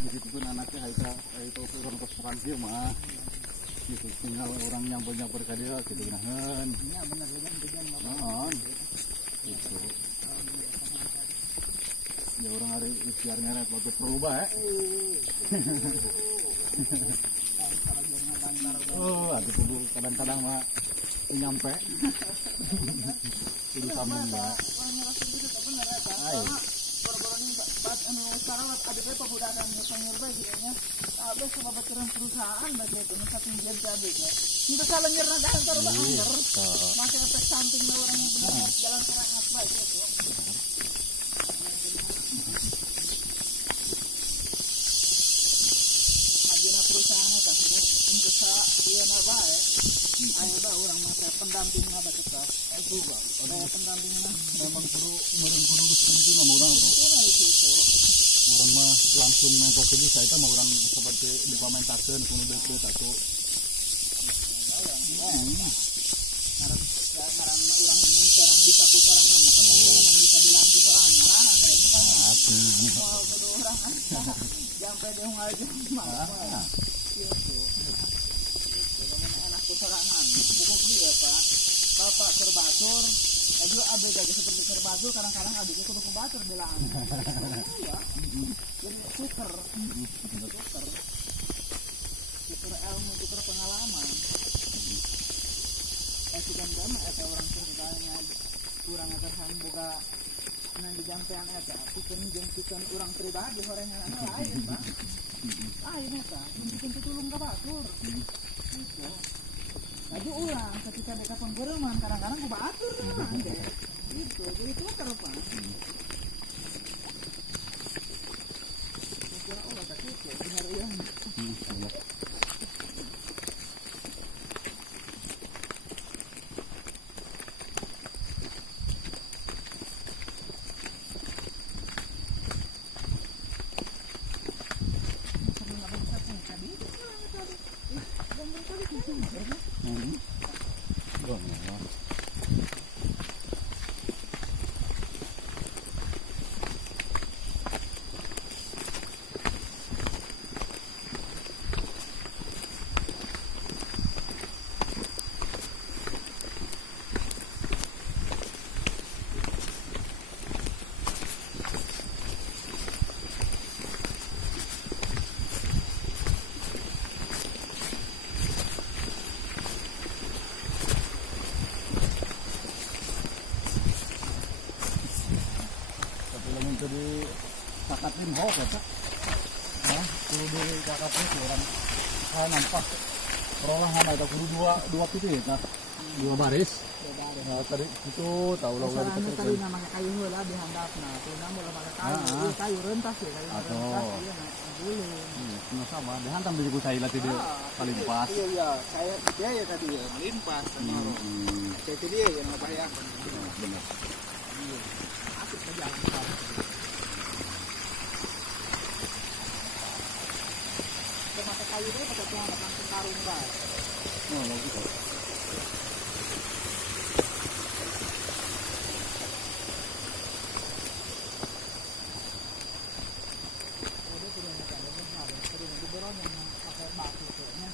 begitu pun anaknya itu orang kosan dia mah gitu, tinggal orang nyamper ke dia gitu genahan. Iya benar benar tujuan gitu. Ya orang hari ikhtiar nyeret waktu perlu bae. Oh, atuh kudu kadang-kadang mah nyampe. Kudu sambung bae. Ai. Sekarang ada pemudakan nyur bae gitu abe sama baturan perusahaan baca itu satu jam cabenya kita salah nyerna kantor bang masih efek sampingnya orang yang benar jalan terang apa gitu agena perusahaan itu untuk iya napa ya ayo bah orang masa pendamping apa kita itu bang ada pendampingnya memang perlu itu nama orang tuh orang mah langsung nengkok ini saya itu mau orang seperti dipamentakan kuno deket atau karena orang mencerah bisa ku sorangan maka memang bisa dilantu sorangan marana mereka kan mau kedua orang sampai dia ngaji mah gitu enak ku sorangan pokok dia pak bapak serbatur itu ada jadi seperti serbatur kadang-kadang adiknya kudu kebatur bilang ya jadi tuker ilmu tuker pengalaman sudah sama eta orang ceritanya kurang atas buka nang di jampean eta pikeun urang pribadi horengan lain Pak lain eta bikin tutulung ka batur gitu lagi ulang ketika mereka penggereman kadang-kadang ku batur deh gitu jadi tuker Pak kira Allah tak gitu benar ya di kakatin hok ya cak kudu di kakatin orang nampak perolahan ada kudu dua titik ya dua baris nah tadi itu tahu lah udah dikasih tadi namanya kayu heula di handapna tuh namun pakai kayu rentas ya kayu rentas iya gulung sama dihantam di kucai lah tidak paling pas iya saya dia ya tadi ya melimpas sama itu dia yang bayang benar asik aja pakai kayu deh pakai celana langsung karung bah oh lagi dia sudah ada beberapa yang pakai batu kayaknya